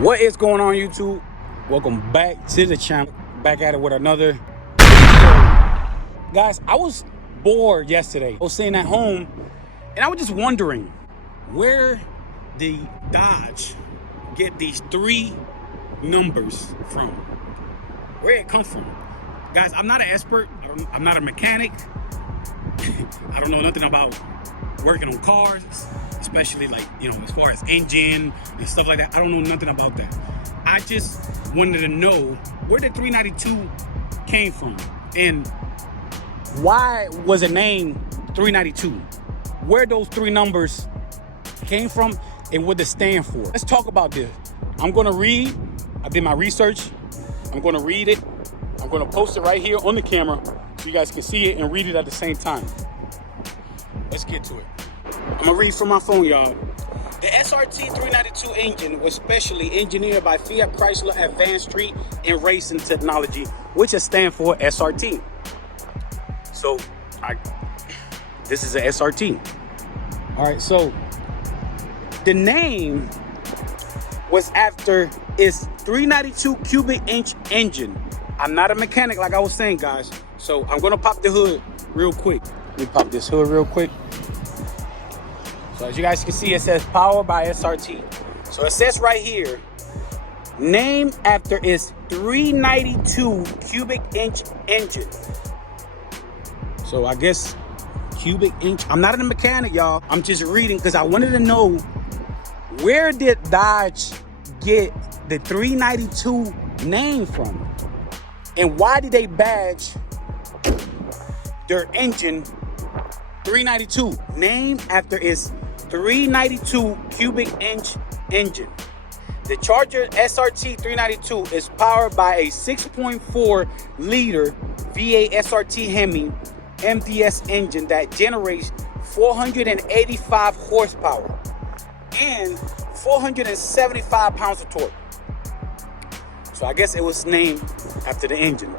What is going on, YouTube? Welcome back to the channel. Back at it with another video. Guys, I was bored yesterday. I was sitting at home and I was just wondering where the Dodge get these three numbers from. Where it come from. Guys, I'm not an expert. I'm not a mechanic. I don't know nothing about working on cars, especially like, as far as engine and stuff like that. I don't know nothing about that. I just wanted to know where the 392 came from and why was it named 392? Where those three numbers came from and what they stand for. Let's talk about this. I'm gonna read. I did my research. I'm gonna read it. I'm gonna post it right here on the camera so you guys can see it and read it at the same time. Let's get to it. I'm gonna read from my phone, y'all. The SRT 392 engine was specially engineered by Fiat Chrysler Advanced Street and Racing Technology, which is stand for SRT. So, this is a SRT. All right, so the name was after its 392 cubic inch engine. I'm not a mechanic like I was saying, guys. So I'm gonna pop the hood real quick. Let me pop this hood real quick. So as you guys can see, it says powered by SRT. So it says right here, named after its 392 cubic inch engine. So I guess cubic inch. I'm not a mechanic, y'all. I'm just reading because I wanted to know, where did Dodge get the 392 name from? And why did they badge their engine 392, named after its 392 cubic inch engine? The Charger SRT 392 is powered by a 6.4 liter V8 SRT Hemi MDS engine that generates 485 horsepower and 475 pounds of torque. So I guess it was named after the engine.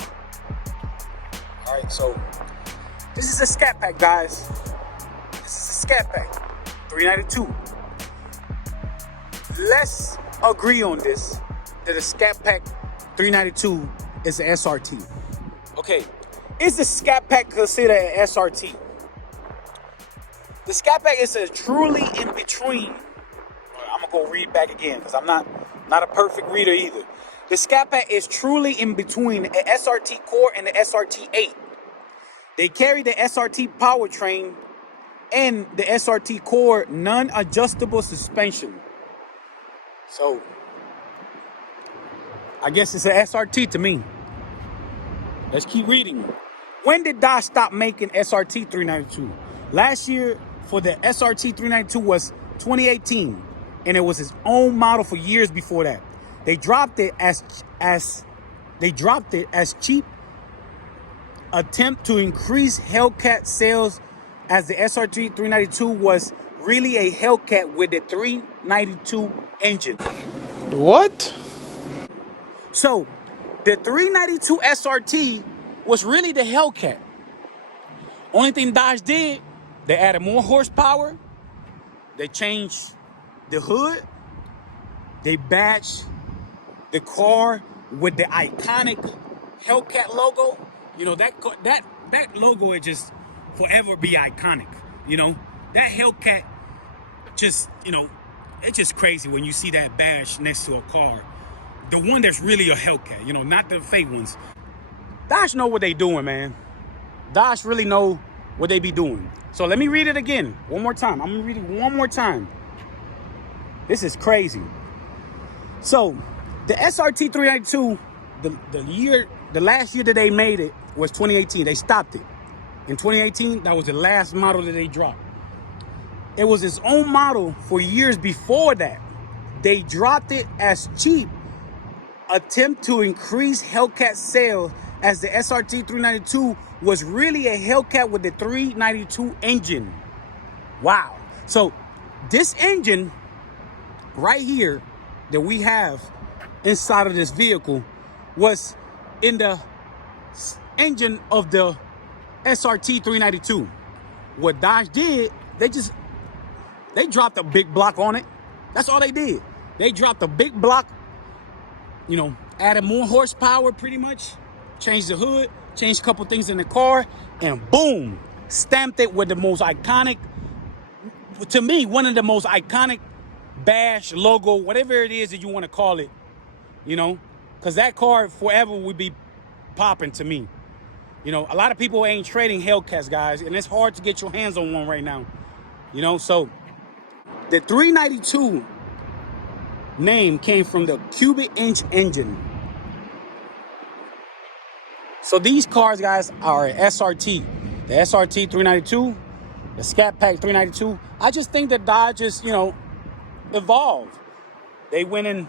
All right, so this is a scat pack, guys. This is a scat pack, 392. Let's agree on this, that a scat pack 392 is an SRT. Okay, is the scat pack considered an SRT? The scat pack is a truly in between. I'm gonna go read back again because I'm not a perfect reader either. The Scat Pack is truly in between an SRT Core and the SRT8. They carry the SRT powertrain and the SRT Core non-adjustable suspension. So, I guess it's an SRT to me. Let's keep reading. When did Dodge stop making SRT 392? Last year for the SRT 392 was 2018, and it was its own model for years before that. They dropped it as cheap attempt to increase Hellcat sales, as the SRT 392 was really a Hellcat with the 392 engine. What? So the 392 SRT was really the Hellcat. Only thing Dodge did, they added more horsepower, they changed the hood, they badged the car with the iconic Hellcat logo. That logo would just forever be iconic. That Hellcat just, it's just crazy when you see that badge next to a car. The one that's really a Hellcat, not the fake ones. Dodge know what they doing, man. Dodge really know what they be doing. So let me read it again, one more time. I'm gonna read it one more time. This is crazy. So, the SRT 392, the last year that they made it was 2018. They stopped it. In 2018, that was the last model that they dropped. It was its own model for years before that. They dropped it as cheap attempt to increase Hellcat sales, as the SRT 392 was really a Hellcat with the 392 engine. Wow. So this engine right here that we have inside of this vehicle was in the engine of the SRT 392. What Dodge did, they dropped a big block on it. That's all they did. They dropped a big block you know, added more horsepower pretty much, changed the hood, changed a couple things in the car, and boom, stamped it with the most iconic, to me, one of the most iconic badge, logo, whatever it is that you want to call it, you know, because that car forever would be popping to me. You know, a lot of people ain't trading Hellcats, guys, and it's hard to get your hands on one right now. You know, so the 392 name came from the cubic inch engine. So these cars, guys, are SRT. The SRT 392, the Scat Pack 392. I just think that Dodge just, you know, evolved. They went and,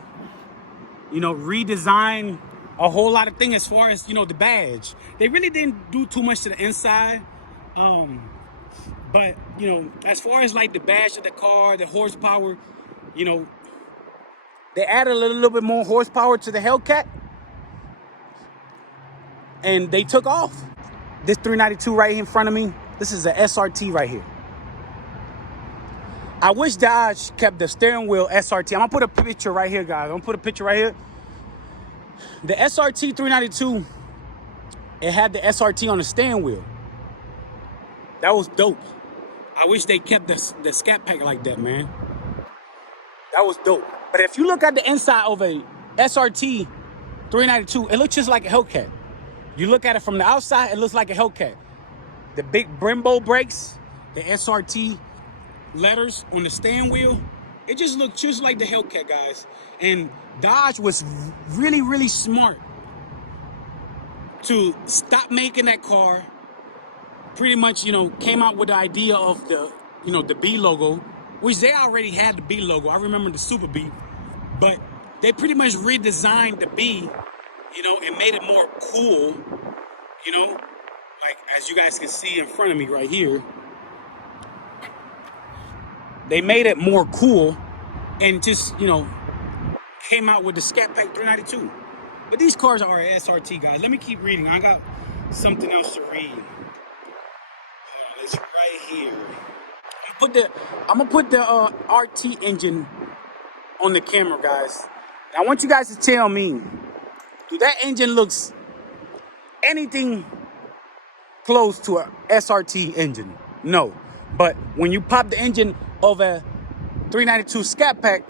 you know, redesigned a whole lot of things as far as, you know, the badge. They really didn't do too much to the inside. But, you know, as far as like the badge of the car, the horsepower, you know, they added a little bit more horsepower to the Hellcat. And they took off. This 392 right here in front of me, this is a SRT right here. I wish Dodge kept the steering wheel SRT. I'm gonna put a picture right here, guys. I'm gonna put a picture right here. The SRT 392, it had the SRT on the steering wheel. That was dope. I wish they kept the Scat Pack like that, man. That was dope. But if you look at the inside of a SRT 392, it looks just like a Hellcat. You look at it from the outside, it looks like a Hellcat. The big Brembo brakes, the SRT letters on the steering wheel, it just looked just like the Hellcat, guys. And Dodge was really, really smart to stop making that car. Pretty much, you know, came out with the idea of the, you know, the B logo, which they already had the B logo. I remember the Super B, but they pretty much redesigned the B, you know, and made it more cool, you know, like as you guys can see in front of me right here. They made it more cool and just, you know, came out with the Scat Pack 392. But these cars are SRT, guys. Let me keep reading. I got something else to read. It's right here. I'm gonna put the RT engine on the camera, guys. And I want you guys to tell me, do that engine looks anything close to a SRT engine? No. But when you pop the engine of a 392 Scat Pack,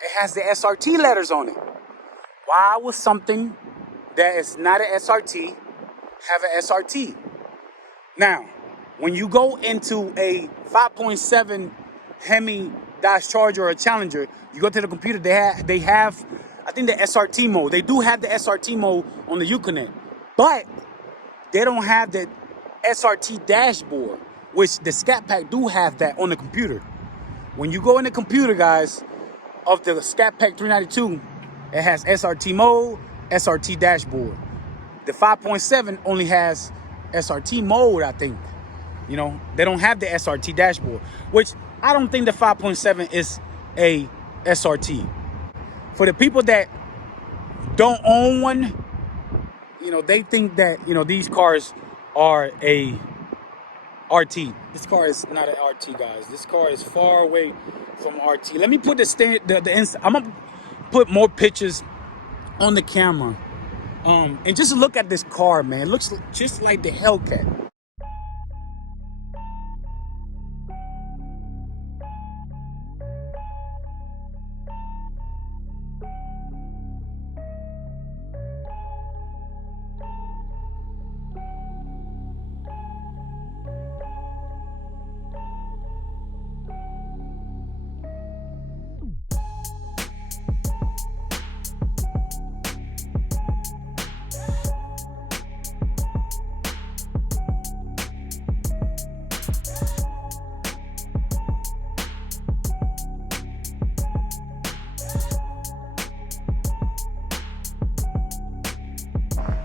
it has the SRT letters on it. Why would something that is not an SRT have an SRT? Now, when you go into a 5.7 Hemi Dodge Charger or a Challenger, you go to the computer, they have, I think, the SRT mode. They do have the SRT mode on the Uconnect, but they don't have the SRT dashboard, which the Scat Pack do have that on the computer. When you go in the computer, guys, of the Scat Pack 392, it has SRT mode, SRT dashboard. The 5.7 only has SRT mode, I think. You know, they don't have the SRT dashboard, which I don't think the 5.7 is a SRT. For the people that don't own one, you know, they think that, you know, these cars are a RT. This car is not an RT, guys. This car is far away from RT. Let me put I'm gonna put more pictures on the camera. And just look at this car, man. It looks just like the Hellcat.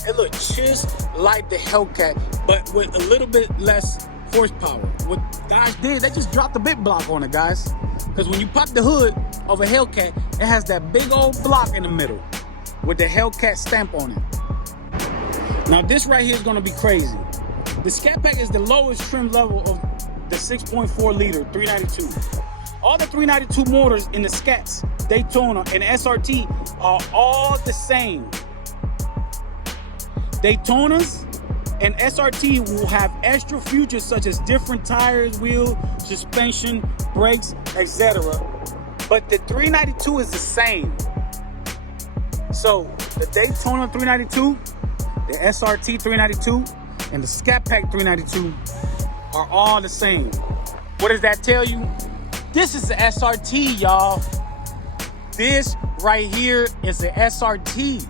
It looks just like the Hellcat, but with a little bit less horsepower. What Dodge did, they just dropped the big block on it, guys. Because when you pop the hood of a Hellcat, it has that big old block in the middle with the Hellcat stamp on it. Now this right here is gonna be crazy. The Scat Pack is the lowest trim level of the 6.4 liter 392. All the 392 motors in the Scats Daytona, and SRT are all the same. Daytonas and SRT will have extra features such as different tires, wheel, suspension, brakes, etc. But the 392 is the same. So the Daytona 392, the SRT 392, and the Scat Pack 392 are all the same. What does that tell you? This is the SRT, y'all. This right here is the SRT.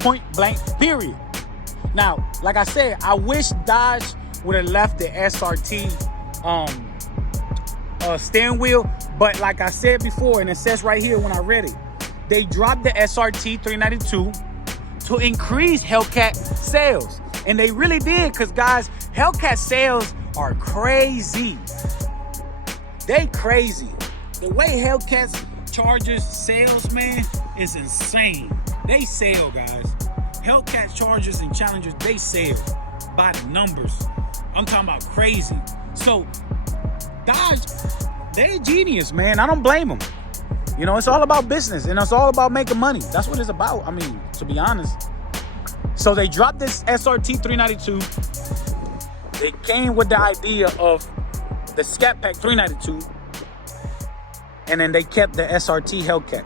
Point blank, period. Now, like I said, I wish Dodge would have left the SRT steering wheel. But like I said before, and it says right here when I read it, they dropped the SRT 392 to increase Hellcat sales. And they really did, because guys, Hellcat sales are crazy. They crazy. The way Hellcat Chargers sales, man, is insane. They sell, guys. Hellcat Chargers and Challengers, they sell by the numbers. I'm talking about crazy. So Dodge, they're genius, man. I don't blame them. You know, it's all about business, and it's all about making money. That's what it's about. I mean, to be honest. So they dropped this SRT 392. They came with the idea of the Scat Pack 392, and then they kept the SRT Hellcat.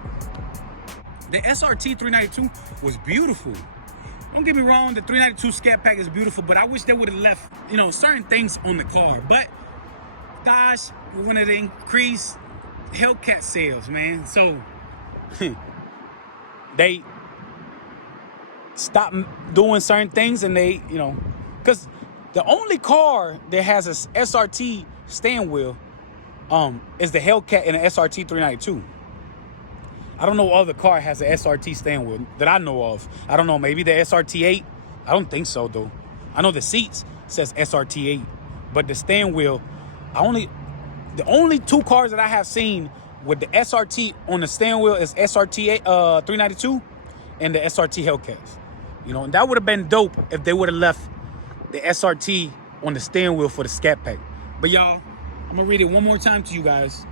The SRT 392 was beautiful. Don't get me wrong, the 392 Scat Pack is beautiful, but I wish they would have left, you know, certain things on the car. But Dodge wanted to increase Hellcat sales, man. So they stopped doing certain things, and they, you know, because the only car that has a SRT steering wheel is the Hellcat and the SRT 392. I don't know other car has an SRT steering wheel that I know of. I don't know, maybe the SRT 8. I don't think so, though. I know the seats says SRT 8, but the steering wheel, the only two cars that I have seen with the SRT on the steering wheel is SRT 392 and the SRT Hellcats. You know, and that would have been dope if they would have left the SRT on the steering wheel for the Scat Pack. But y'all, I'm gonna read it one more time to you guys.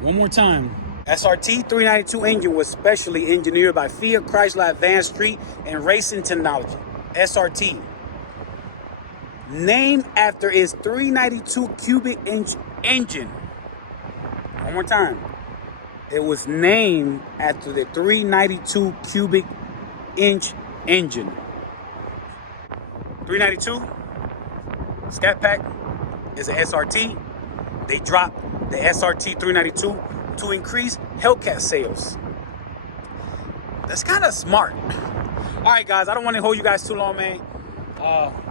One more time. SRT 392 engine was specially engineered by Fiat Chrysler Advanced Street and Racing Technology. SRT. Named after its 392 cubic inch engine. One more time. It was named after the 392 cubic inch engine. 392 Scat Pack is an SRT. They dropped the SRT 392 to increase Hellcat sales. That's kind of smart. All right, guys, I don't want to hold you guys too long, man.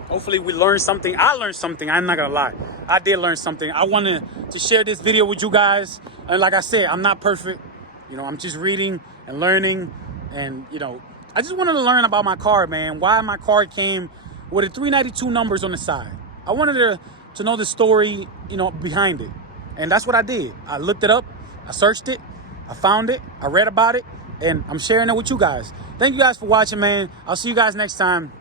Hopefully we learned something. I learned something. I'm not gonna lie. I did learn something. I wanted to share this video with you guys. And like I said, I'm not perfect. You know, I'm just reading and learning. And, you know, I just wanted to learn about my car, man. Why my car came with the 392 numbers on the side. I wanted to know the story, you know, behind it. And that's what I did. I looked it up. I searched it. I found it. I read about it. And I'm sharing it with you guys. Thank you guys for watching, man. I'll see you guys next time.